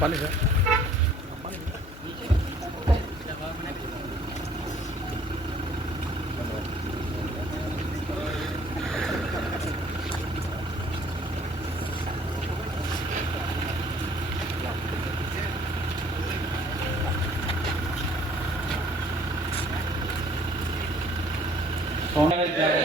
પાણી છે.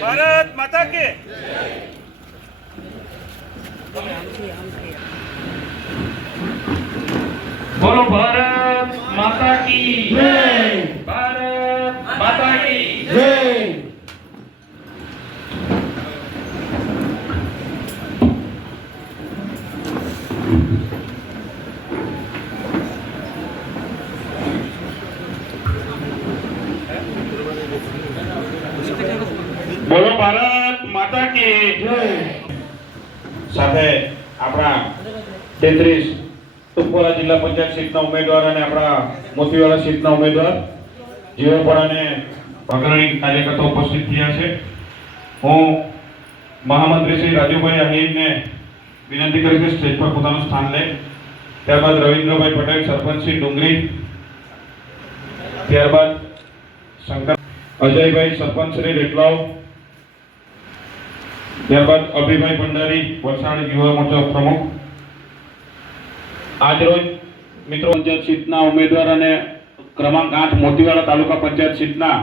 भारत माता के बोलो भारत माता की जय। भारत माता की जय। બોલો ભારત માતા કી જય। સાથે આપણા 33 ઉપરા જિલ્લા પંચાયત સીટના ઉમેદવાર અને આપણા મોતીવાડા સીટના ઉમેદવાર જીવનપરા અને અગ્રણી કાર્યકર્તાઓ ઉપસ્થિત થયા છે। હું મહામંત્રી શ્રી રાજુભાઈ આહિરને વિનંતી કરીશ કે સ્ટેજ પર પોતાનું સ્થાન લે। ત્યારબાદ રવિન્દ્રભાઈ પટેલ સરપંચ શ્રી ડુંગરી, ત્યારબાદ શંકર અજયભાઈ સરપંચ શ્રી રેટલાવ, ત્યારબાદ અભિભાઈ ભંડારી વલસાડ યુવા મોરચા પ્રમુખ। આજરોજ મિત્રો પંચાયત સીટના ઉમેદવાર અને ક્રમાંક 8 મોતીવાડા તાલુકા પંચાયત સીટના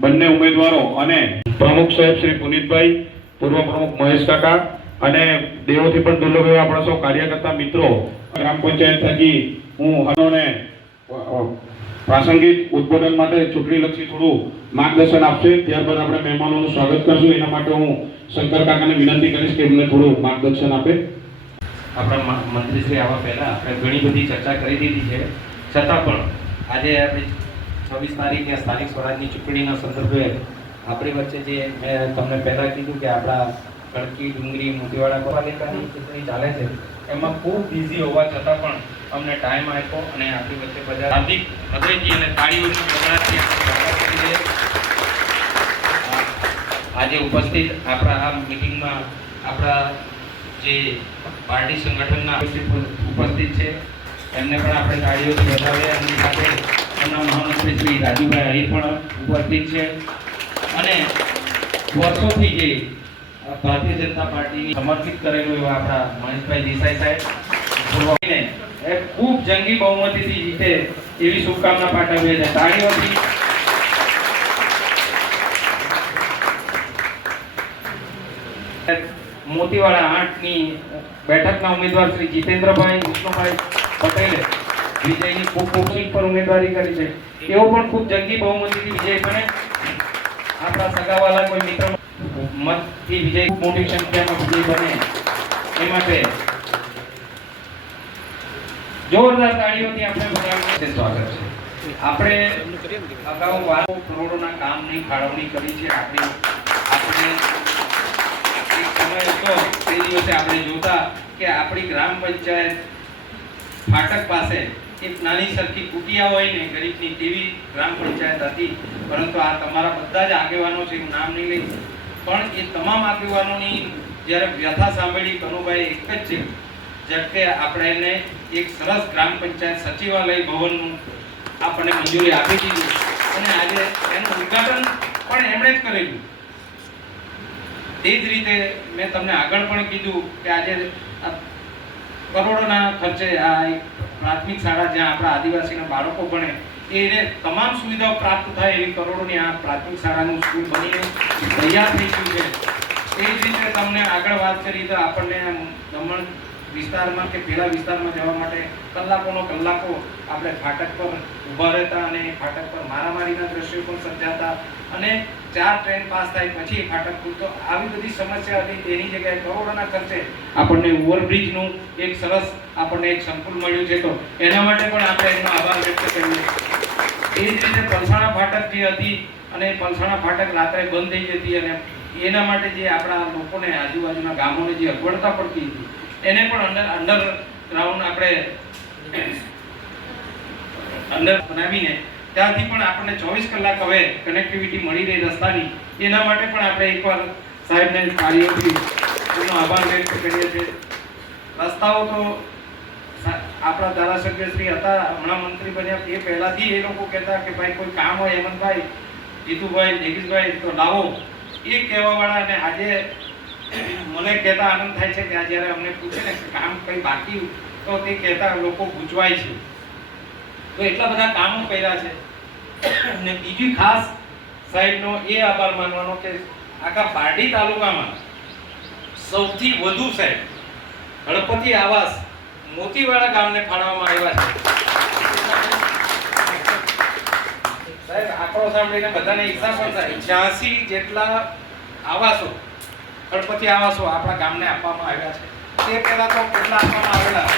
બંને ઉમેદવારો અને પ્રમુખ સાહેબ શ્રી પુનિતભાઈ, પૂર્વ પ્રમુખ મહેશ કાકા અને દેવોથી પણ દુર્લભ એવા આપણા સૌ કાર્યકર્તા મિત્રો ગ્રામ પંચાયત થકી હું હનોને પ્રાસંગિક ઉદ્બોધન માટે ચૂંટણીલક્ષી થોડું માર્ગદર્શન આપશે। ત્યારબાદ આપણે મહેમાનોનું સ્વાગત કરશું। એના માટે હું શંકર કાકાને વિનંતી કરીશ કે એમને થોડું માર્ગદર્શન આપે। આપણા મંત્રીશ્રી આવા પહેલા આપણે ઘણી બધી ચર્ચા કરી દીધી છે, છતાં પણ આજે આપણે 26 તારીખે સ્થાનિક સ્વરાજની ચૂંટણીના સંદર્ભે આપણી વચ્ચે જે મેં તમને પહેલા કીધું કે આપણા કડકી, ડુંગરી, મોતીવાડા પાલિકાની ચૂંટણી ચાલે છે, એમાં ખૂબ બિઝી હોવા છતાં પણ અમને ટાઈમ આપ્યો અને આપણી વચ્ચે બધા હાર્દિક હૃદયથી અને તાળીઓની ગગડાટથી સ્વાગત કરીએ। આજે ઉપસ્થિત આપણા આ મીટિંગમાં આપણા જે પાર્ટી સંગઠનના ઉપસ્થિત છે એમને પણ આપણે તાળીઓથી વધાવીએ। એમની સાથે એમના મહામંત્રી શ્રી રાજુભાઈ અહીં પણ ઉપસ્થિત છે અને વર્ષોથી જે ભારતીય જનતા પાર્ટીની સમર્પિત કરેલું એવા આપણા મહેશભાઈ દેસાઈ સાહેબ ખૂબ જંગી બહુમતીથી જીતે એવી શુભકામના પાઠવીએ છીએ। તાળીઓથી મોતીવાડા 8 ની બેઠકના ઉમેદવાર શ્રી જીતેન્દ્રભાઈ વિષ્ણુભાઈ પટેલે વિજયની ખૂબ સીટ પર ઉમેદવારી કરી છે। એવો પણ ખૂબ જંગી બહુમતીથી વિજય બને। આપણા સગાવાલા કોઈ મિત્ર મતથી વિજય મોટી સંખ્યામાં વિજય બને એ માટે જોરદાર તાળીઓથી આપણે બધાનું સ્વાગત છે। આપણે અગાઉ કરોડોના કામની ફાળવણી કરી છે। આપણે તે દિવસે આપણે જોતા કે આપણી ગ્રામ પંચાયત ફાટક પાસે એક નાની સરખી કુટિયા હોય ને ગરીબની તેવી ગ્રામ પંચાયત હતી, પરંતુ આ તમારા બધા જ આગેવાનો છે, હું નામ નહીં લઈશ, પણ એ તમામ આગેવાનોની જ્યારે વ્યથા સાંભળી કનુભાઈ એક જ ઝટકે આપણે એને એક સરસ ગ્રામ પંચાયત સચિવાલય ભવનનું આપણને મંજૂરી આપી દીધી અને આજે એનું ઉદ્ઘાટન પણ એમણે જ કરેલું। તે જ રીતે મેં તમને આગળ પણ કીધું કે આજે કરોડોના ખર્ચે આ એક પ્રાથમિક શાળા જ્યાં આપણા આદિવાસીના બાળકો ભણે એને તમામ સુવિધાઓ પ્રાપ્ત થાય એવી કરોડોની આ પ્રાથમિક શાળાનું સ્કૂલ બનીને તૈયાર થઈ ગયું છે। એ જ રીતે તમને આગળ વાત કરી તો આપણને દમણ વિસ્તારમાં કે પેલા વિસ્તારમાં જવા માટે કલાકો આપણે ફાટક પર ઊભા રહેતા અને ફાટક પર મારામારીના દ્રશ્યો પણ સર્જાતા અને 4 ટ્રેન પાસ થાય પછી ફાટક ખુલતો। આવી બધી સમસ્યા હતી, તેની જગ્યાએ કરોડોના ખર્ચે આપણને ઓવરબ્રિજનું એક સરસ આપણને એક સંકુલ મળ્યું છે, તો એના માટે પણ આપણે એનો આભાર વ્યક્ત કરીએ। એ જ રીતે પલસાણા ફાટક જે હતી અને પલસાણા ફાટક રાત્રે બંધ થઈ જતી અને એના માટે જે આપણા લોકોને આજુબાજુના ગામોને જે અગવડતા પડતી હતી એને પણ અંડરગ્રાઉન્ડ આપણે અંદર બનાવીને ત્યાંથી પણ આપણને 24 કલાક હવે કનેક્ટિવિટી મળી રહી રસ્તાની, એના માટે પણ આપણે એકવાર સાહેબને કાર્યથી એનો આભાર વ્યક્ત કરીએ છીએ. રસ્તાઓ તો આપણા ધારાસભ્ય શ્રી હતા, હમણાં મંત્રી બન્યા એ પહેલાથી એ લોકો કહેતા કે ભાઈ કોઈ કામ હોય હેમંતભાઈ, જીતુભાઈ, જગીશભાઈ તો લાવો, એ કહેવાવાળા. અને આજે મને કહેતા આનંદ થાય છે કે આ જ્યારે અમને પૂછે ને કે કામ કંઈ બાકી તો તે કહેતા લોકો ગૂંચવાય છે. તો એટલા બધા કામો કર્યા છે. અને બીજી ખાસ સાહેબનો એ આભાર માનવાનો કે આખા પારડી તાલુકામાં સૌથી વધુ સાહેબ ગણપતિ આવાસ મોતીવાડા ગામને ફાળવવામાં આવ્યા છે. સાહેબ આંકડો સાંભળીને બધાને હિસાબ પણ થાય, 86 જેટલા આવાસો ગણપતિ આવાસો આપણા ગામને આપવામાં આવ્યા છે. તે પહેલા તો કેટલા આપવામાં આવેલા?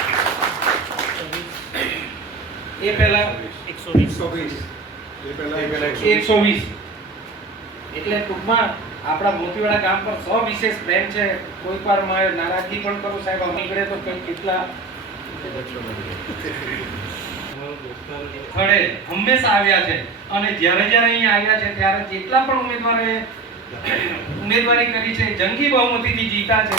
એ પહેલા 120. એટલે ટૂંકમાં આપણા મોતીવાડા ગામ પર સવિશેષ પ્રેમ છે. કોઈક વાર મારે નારાજગી પણ કરું સાહેબ, અમે નીકળે તો કેટલા સ્થળે હંમેશા આવ્યા છે. અને જ્યારે અહીંયા આવ્યા છે ત્યારે જેટલા પણ ઉમેદવારોએ ઉમેદવારી કરી છે જંગી બહુમતીથી જીતા છે.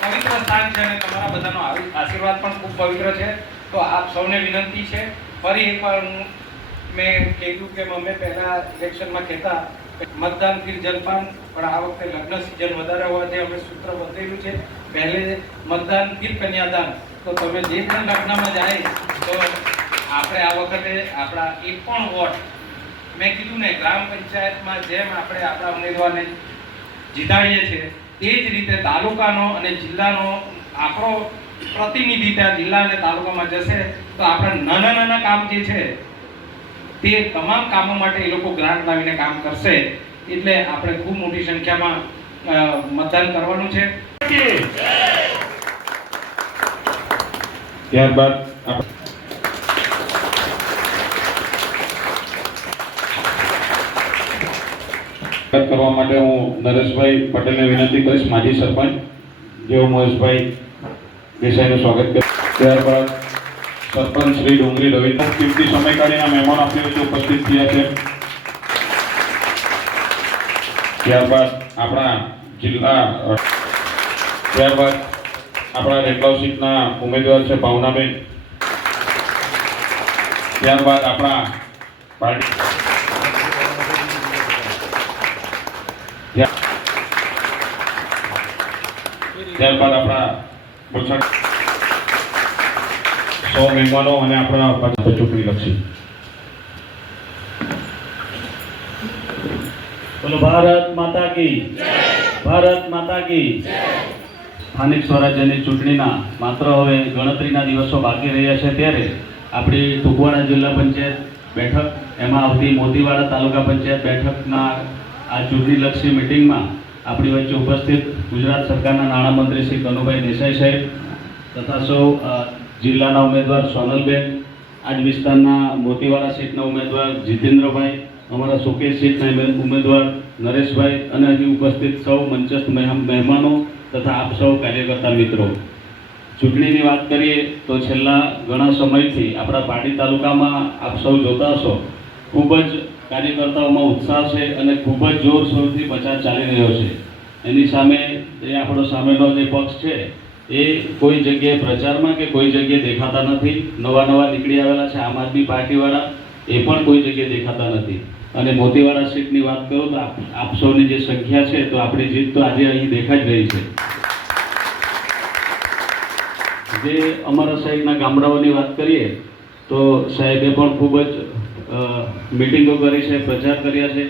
પવિત્ર સ્થાન છે અને તમારા બધાનો આશીર્વાદ પણ ખૂબ પવિત્ર છે. તો આપ સૌને વિનંતી છે, ફરી એકવાર મેં કીધું કે અમે પહેલા ઇલેક્શનમાં કહેતા મતદાન ફિર જલપાન, પણ આ વખતે લગ્ન સિઝન વધારે હોવાથી અમે સૂત્ર બદલેલું છે, પહેલે મતદાન ફિર કન્યાદાન. તો તમે જે પણ લગ્નમાં જાય તો આપણે આ વખતે આપણા એક પણ વોટ, મેં કીધું ને ગ્રામ પંચાયતમાં જેમ આપણે આપણા ઉમેદવારને જીતાડીએ છીએ તે જ રીતે તાલુકાનો અને જિલ્લાનો આપણો પ્રતિનિધિ ત્યાં જિલ્લા અને તાલુકામાં જશે તો આપણા નાના કામ જે છે તે તમામ કામો માટે એ લોકો ગ્રાન્ટ લાવીને કામ કરશે. એટલે આપણે ખૂબ મોટી સંખ્યામાં મતદાન કરવાનું છે. ત્યારબાદ કરવા માટે હું નરેશભાઈ પટેલને વિનંતી કરીશ, માજી સરપંચ, જેઓ મહેશભાઈ દેસાઈનું સ્વાગત કરે. ત્યારબાદ સરપંચ શ્રી ડુંગરી રવિ કિંમતી સમય કાઢીને મહેમાન આપણી વચ્ચે ઉપસ્થિત થયા છે. ત્યારબાદ આપણા રેકલાવ સીટના ઉમેદવાર છે ભાવનાબેન. ત્યારબાદ આપણા પાર્ટી ત્યારબાદ આપણા બોલછડ 100 મહેમાનો અને આપણા ચૂંટણી લક્ષી. બોલો ભારત માતા કી જય, ભારત માતા કી જય. સ્થાનિક સ્વરાજ્યની ચૂંટણીના માત્ર હવે ગણતરીના દિવસો બાકી રહ્યા છે ત્યારે આપણી ટુકવાડા જિલ્લા પંચાયત બેઠક, એમાં આવતી મોતીવાડા તાલુકા પંચાયત બેઠકના આ ચૂંટણીલક્ષી મિટિંગમાં આપણી વચ્ચે ઉપસ્થિત ગુજરાત સરકારના નાણામંત્રી શ્રી કનુભાઈ દેસાઈ સાહેબ તથા સૌ જિલ્લાના ઉમેદવાર સોનલબેન, આજ વિસ્તારના મોતીવાડા સીટના ઉમેદવાર જીતેન્દ્રભાઈ, અમારા સુકેશ સીટના ઉમેદવાર નરેશભાઈ અને અહીં ઉપસ્થિત સૌ મંચસ્થ મહેમાનો તથા આપ સૌ કાર્યકર્તા મિત્રો. ચૂંટણીની વાત કરીએ તો છેલ્લા ઘણા સમયથી આપણા પારડી તાલુકામાં આપ સૌ જોતા હશો ખૂબ જ કાર્યકર્તાઓમાં ઉત્સાહ છે અને ખૂબ જ જોરશોરથી પ્રચાર ચાલી રહ્યો છે. એની સામે એ આપણો સામેનો જે પક્ષ છે એ કોઈ જગ્યાએ પ્રચારમાં કે કોઈ જગ્યાએ દેખાતા નથી. નવા નીકળી આવેલા છે આમ આદમી પાર્ટીવાળા, એ પણ કોઈ જગ્યાએ દેખાતા નથી. અને મોતીવાડા સીટની વાત કરું તો આપ સૌની જે સંખ્યા છે તો આપણી જીત તો આજે અહીં દેખાઈ જ રહી છે. જે અમારા સાઈડના ગામડાઓની વાત કરીએ તો સાહેબે પણ ખૂબ જ મીટિંગો કરી છે, પ્રચાર કર્યા છે.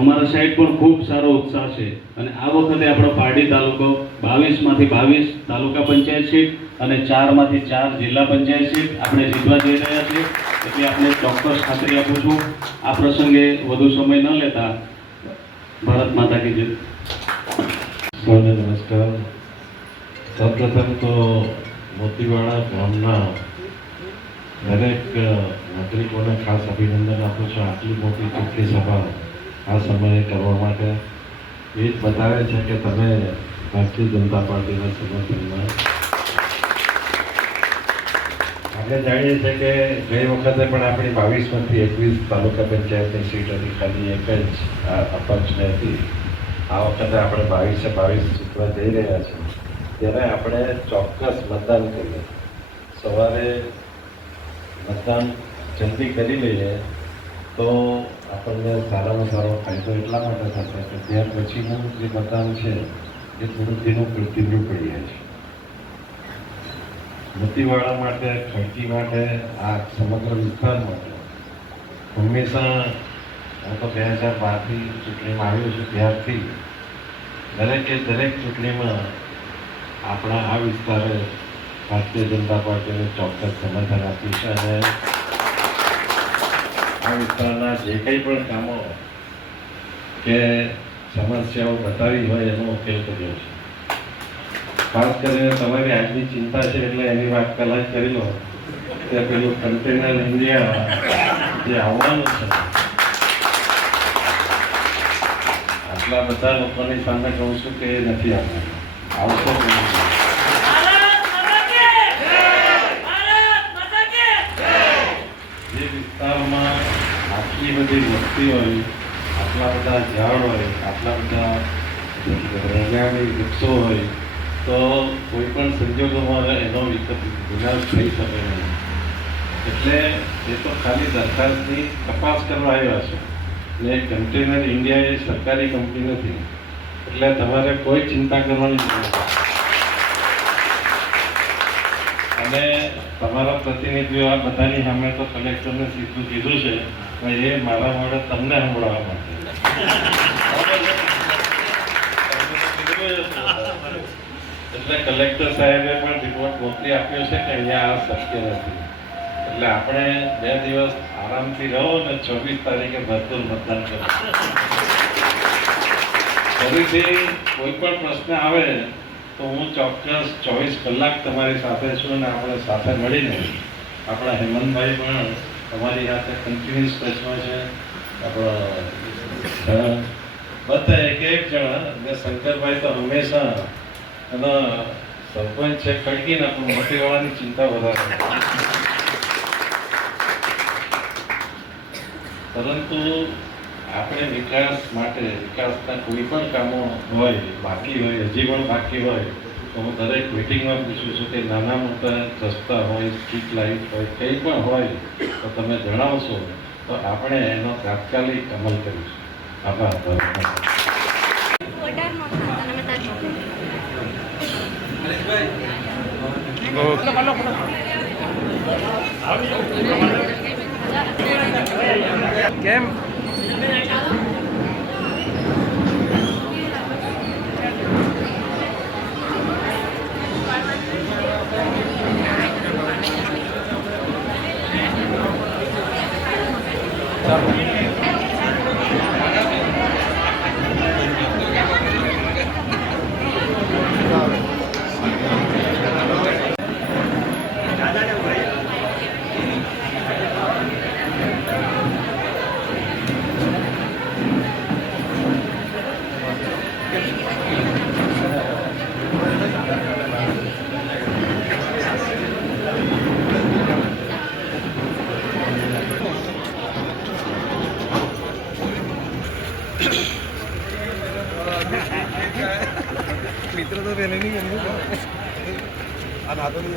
અમારા સાઈડ પણ ખૂબ સારો ઉત્સાહ છે અને આ વખતે આપણો પારડી તાલુકો 22માંથી 22 તાલુકા પંચાયત સીટ અને 4માંથી 4 જિલ્લા પંચાયત સીટ આપણે જીતવા જઈ રહ્યા છીએ. એટલે આપણે ચોક્કસ ખાતરી આપું છું. આ પ્રસંગે વધુ સમય ન લેતા ભારત માતા કી જય. સૌને નમસ્કાર. સૌપ્રથમ તો મોતીવાડા ગામના દરેક નાગરિકોને ખાસ અભિનંદન આપું છું. આટલી મોટી ચૂંટણી સભા આ સમયે કરવા માટે એ જ બતાવે છે કે તમે ભારતીય જનતા પાર્ટીના સમર્થનમાં. આપણે જાણીએ છીએ કે ગઈ વખતે પણ આપણી 22માંથી 21 તાલુકા પંચાયતની સીટ હતી, ખાલી એક જ અપક્ષને હતી. આ વખતે આપણે 22 જીતવા જઈ રહ્યા છીએ ત્યારે આપણે ચોક્કસ મતદાન કરીએ. સવારે મતદાન જલ્દી કરી લઈએ તો આપણને સારામાં સારો ફાયદો એટલા માટે થશે કે ત્યાર પછીનું જે મતદાન છે એ થોડું ધીરું પડી જાય છે. મતીવાળા માટે, ખડકી માટે, આ સમગ્ર વિસ્તાર માટે હંમેશા હું તો 2012થી ચૂંટણીમાં આવ્યો છું ત્યારથી દરેક ચૂંટણીમાં આપણા આ વિસ્તારે ભારતીય જનતા પાર્ટીને ચોક્કસ સમર્થન આપ્યું છે અને આ વિસ્તારના જે કંઈ પણ કામો કે સમસ્યાઓ બતાવી હોય એનો ઉકેલ કર્યો છે. ખાસ કરીને તમારી આજની ચિંતા છે એટલે એની વાત પહેલાં જ કરી લો કે પેલું કન્ટેનર ઇન્ડિયા જે આવવાનું છે, આટલા બધા લોકોની સામે કહું છું કે એ નથી આવવાનું, આવશે જ નહીં. જે વિસ્તારમાં આટલી બધી વસ્તી હોય, આટલા બધા ઝાડ હોય, આટલા બધા રંગાળી વૃક્ષો હોય તો કોઈ પણ સંજોગોમાં એનો વિનાશ થઈ શકે નહીં. એટલે એ તો ખાલી દરખાસ્તની તપાસ કરવા આવ્યા છે ને કન્ટેનર ઇન્ડિયા એ સરકારી કંપની નથી એટલે તમારે કોઈ ચિંતા કરવાની જરૂર નથી. અને તમારા પ્રતિનિધિઓ આ બધાની સામે તો કલેક્ટરને સીધું કીધું છે પણ એ મારા મોડે તમને સંભળાવવા માટે એટલે કલેક્ટર સાહેબે પણ રિપોર્ટ મોકલી આપ્યો છે કે અહીંયા આ શક્ય નથી. એટલે આપણે 2 દિવસ આરામથી રહો અને 24 તારીખે ભરપૂર મતદાન કરો. ફરીથી કોઈ પણ પ્રશ્ન આવે તો હું ચોક્કસ 24 કલાક તમારી સાથે છું અને આપણે સાથે મળીને આપણા હેમંતભાઈ પણ તમારી સાથે કન્ટિન્યુઅસ ટચમાં છે. આપણા બધા એક જણા અને શંકરભાઈ તો હંમેશા અને સરપંચ છે ખડકીના પણ મોટીવાળાની ચિંતા વધારે. પરંતુ આપણે વિકાસ માટે વિકાસના કોઈ પણ કામો હોય બાકી હોય, હજી પણ બાકી હોય તો હું દરેક મિટિંગમાં પૂછું છું કે નાના મોટા રસ્તા હોય, સ્ટ્રીટ લાઇટ હોય, કંઈ પણ હોય તો તમે જણાવશો તો આપણે એનો તાત્કાલિક અમલ કરીશું. આભાર. કેમ મિત્ર તો પેલે નહીં આ ના તો નહીં